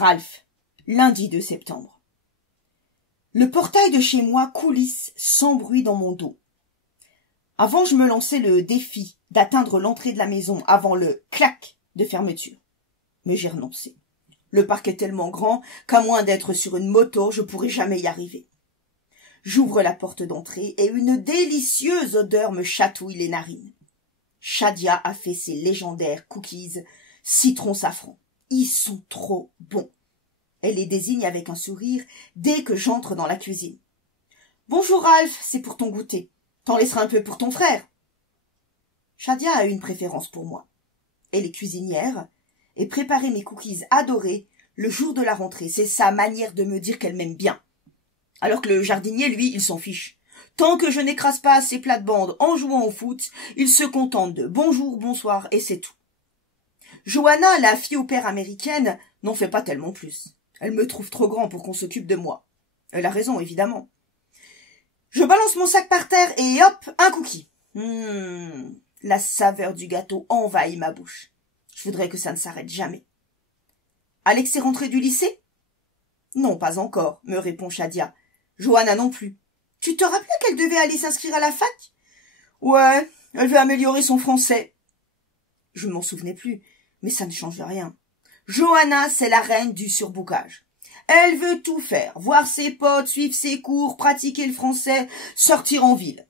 Ralph, lundi 2 septembre. Le portail de chez moi coulisse sans bruit dans mon dos. Avant, je me lançais le défi d'atteindre l'entrée de la maison avant le clac de fermeture. Mais j'ai renoncé. Le parc est tellement grand qu'à moins d'être sur une moto, je pourrais jamais y arriver. J'ouvre la porte d'entrée et une délicieuse odeur me chatouille les narines. Shadia a fait ses légendaires cookies citron safran. Ils sont trop bons. Elle les désigne avec un sourire dès que j'entre dans la cuisine. « Bonjour Ralph, c'est pour ton goûter. T'en laisseras un peu pour ton frère. » Shadia a une préférence pour moi. Elle est cuisinière et préparer mes cookies adorés le jour de la rentrée. C'est sa manière de me dire qu'elle m'aime bien. Alors que le jardinier, lui, il s'en fiche. Tant que je n'écrase pas ses plates-bandes en jouant au foot, il se contente de bonjour, bonsoir et c'est tout. Johanna, la fille au père américaine, n'en fait pas tellement plus. Elle me trouve trop grand pour qu'on s'occupe de moi. Elle a raison, évidemment. Je balance mon sac par terre et hop, un cookie. La saveur du gâteau envahit ma bouche. Je voudrais que ça ne s'arrête jamais. Alex est rentré du lycée? Non, pas encore, me répond Shadia. Johanna non plus. Tu te rappelles qu'elle devait aller s'inscrire à la fac? Ouais, elle veut améliorer son français. Je ne m'en souvenais plus, mais ça ne change rien. Johanna, c'est la reine du surbookage. Elle veut tout faire, voir ses potes, suivre ses cours, pratiquer le français, sortir en ville.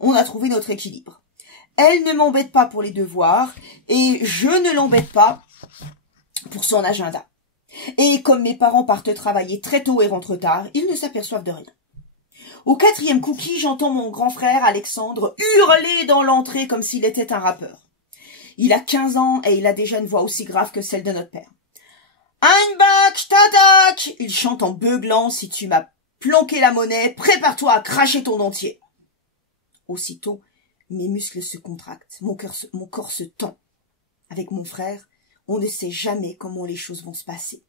On a trouvé notre équilibre. Elle ne m'embête pas pour les devoirs et je ne l'embête pas pour son agenda. Et comme mes parents partent travailler très tôt et rentrent tard, ils ne s'aperçoivent de rien. Au 4e cookie, j'entends mon grand frère Alexandre hurler dans l'entrée comme s'il était un rappeur. Il a 15 ans et il a déjà une voix aussi grave que celle de notre père. « Einbach, tatak !» Il chante en beuglant. « Si tu m'as planqué la monnaie, prépare-toi à cracher ton dentier !» Aussitôt, mes muscles se contractent, mon corps se tend. Avec mon frère, on ne sait jamais comment les choses vont se passer.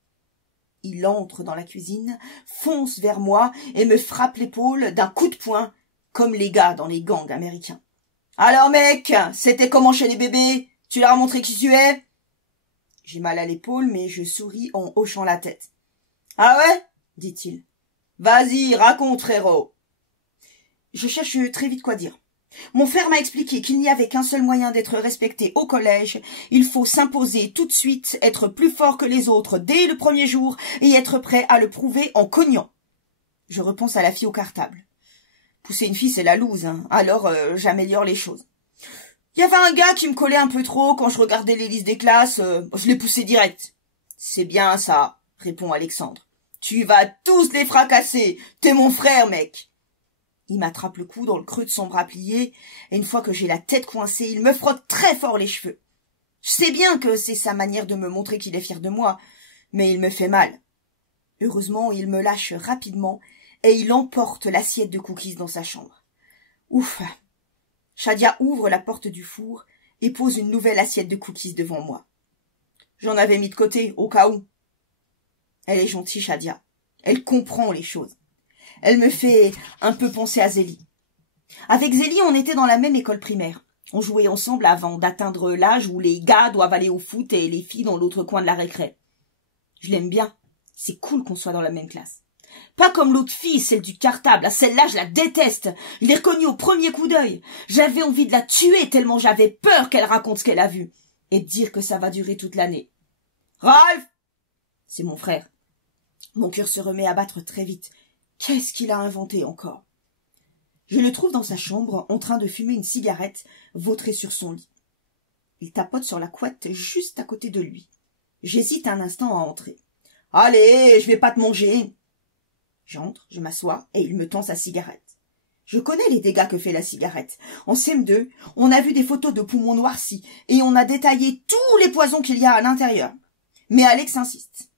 Il entre dans la cuisine, fonce vers moi et me frappe l'épaule d'un coup de poing, comme les gars dans les gangs américains. « Alors mec, c'était comment chez les bébés? Tu leur as montré qui tu es ?» J'ai mal à l'épaule, mais je souris en hochant la tête. « Ah ouais ?» dit-il. « Vas-y, raconte, frérot !» Je cherche très vite quoi dire. Mon frère m'a expliqué qu'il n'y avait qu'un seul moyen d'être respecté au collège. Il faut s'imposer tout de suite, être plus fort que les autres dès le premier jour et être prêt à le prouver en cognant. Je repense à la fille au cartable. Pousser une fille, c'est la loose, hein. Alors j'améliore les choses. Il y avait un gars qui me collait un peu trop quand je regardais les listes des classes. Je l'ai poussé direct. « C'est bien ça, » répond Alexandre. « Tu vas tous les fracasser. T'es mon frère, mec. » Il m'attrape le cou dans le creux de son bras plié, et une fois que j'ai la tête coincée, il me frotte très fort les cheveux. Je sais bien que c'est sa manière de me montrer qu'il est fier de moi, mais il me fait mal. Heureusement, il me lâche rapidement, et il emporte l'assiette de cookies dans sa chambre. Ouf! Shadia ouvre la porte du four et pose une nouvelle assiette de cookies devant moi. J'en avais mis de côté, au cas où. Elle est gentille, Shadia. Elle comprend les choses. Elle me fait un peu penser à Zélie. Avec Zélie, on était dans la même école primaire. On jouait ensemble avant d'atteindre l'âge où les gars doivent aller au foot et les filles dans l'autre coin de la récré. Je l'aime bien. C'est cool qu'on soit dans la même classe. Pas comme l'autre fille, celle du cartable. Celle-là, je la déteste. Je l'ai reconnue au premier coup d'œil. J'avais envie de la tuer tellement j'avais peur qu'elle raconte ce qu'elle a vu. Et de dire que ça va durer toute l'année. « Ralph !» C'est mon frère. Mon cœur se remet à battre très vite. Qu'est-ce qu'il a inventé encore? Je le trouve dans sa chambre, en train de fumer une cigarette, vautré sur son lit. Il tapote sur la couette juste à côté de lui. J'hésite un instant à entrer. « Allez, je vais pas te manger !» J'entre, je m'assois, et il me tend sa cigarette. Je connais les dégâts que fait la cigarette. En CM2, on a vu des photos de poumons noircis, et on a détaillé tous les poisons qu'il y a à l'intérieur. Mais Alex insiste.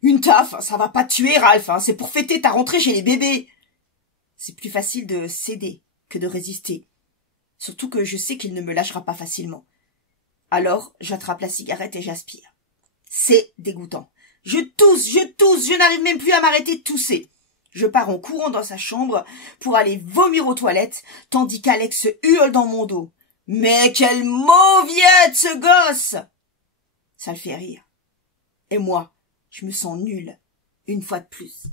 Une taf, ça va pas te tuer, Ralph, hein, c'est pour fêter ta rentrée chez les bébés. C'est plus facile de céder que de résister. Surtout que je sais qu'il ne me lâchera pas facilement. Alors, j'attrape la cigarette et j'aspire. C'est dégoûtant. Je tousse, je n'arrive même plus à m'arrêter de tousser. Je pars en courant dans sa chambre pour aller vomir aux toilettes, tandis qu'Alex hurle dans mon dos. « Mais quelle mauviette, ce gosse !» Ça le fait rire. Et moi, Je me sens nulle, une fois de plus.